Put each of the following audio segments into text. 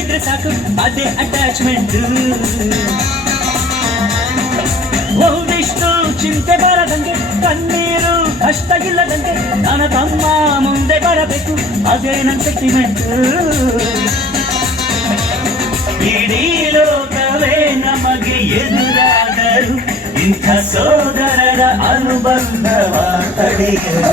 ಇದ್ರೆ ಸಾಕು, ಅದೇ ಅಟ್ಯಾಚ್ಮೆಂಟ್ ಬಹುದಿಷ್ಟು ಚಿಂತೆ ಬರದಂತೆ ಕಣ್ಣೀರು ಕಷ್ಟ ಇಲ್ಲದಂತೆ ನನ್ನ ತಮ್ಮ ಮುಂದೆ ಬರಬೇಕು, ಅದೇ ನನ್ನ ಸೆಂಟಿಮೆಂಟ್ ಇಡೀ ಲೋಕವೇ ನಮಗೆ ಎದುರಾದರು ಇಂಥ ಸೋದರರ ಅನುಬಂಧವ ತಡೆಯಲು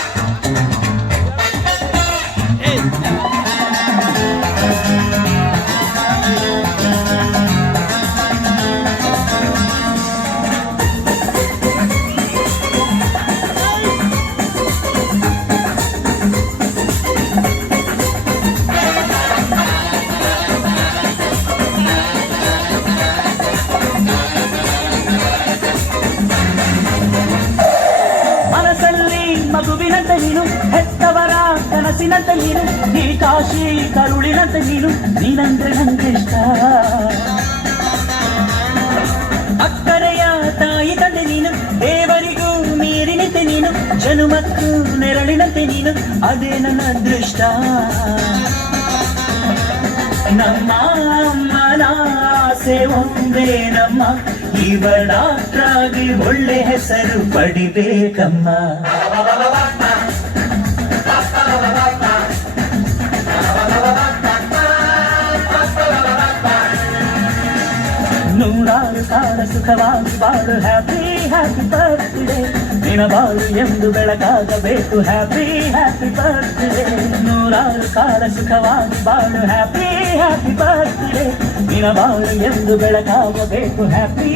ಮನಸ್ಸಲ್ಲಿ ಮಗುವಿನಂತೆ ನೀನು ಹೆತ್ತವರ ಕನಸಿನಂತೆ ನೀನು ನೀ ಕಾಶಿ ಕರುಳಿನಂತೆ ನೀನು ನೀನಂದ್ರೆ ನಂಗೆ ಇಷ್ಟ ಅಕ್ಕರೆಯ ತಾಯಿ ತಂದೆ ನೀನು ದೇವರಿಗೂ ನೀರಿನಂತೆ ನೀನು ಜನುಮಕ್ಕೂ ನೆರಳಿನಂತೆ ನೀನು ಅದೇ ನನ್ನ ಅದೃಷ್ಟ ನಮ್ಮ ಅಮ್ಮನ ಆಸೆ ಒಂದೇ ನಮ್ಮ ಇವಳಾಗಿ ಒಳ್ಳೆ ಹೆಸರು ಪಡಿಬೇಕಮ್ಮ. ನೂರಾರು ಕಾಲ ಸುಖವಾಗಿ ಬಾಳು ಹ್ಯಾಪಿ ಹ್ಯಾಪಿ ಬರ್ತಿದೆ ದಿನಬಾಳು ಎಂದು ಬೆಳಕಾಗಬೇಕು ಹ್ಯಾಪಿ ಹ್ಯಾಪಿ ಬರ್ತಿದೆ ನೂರಾರು ಕಾಲ ಸುಖವಾಗಿ ಬಾಳು ಹ್ಯಾಪಿ ಹ್ಯಾಪಿ ಬರ್ತ್ಡೇ ನಿನ ಬಾಳು ಎಂದು ಬೆಳಕಾಗಬೇಕು. ಹ್ಯಾಪಿ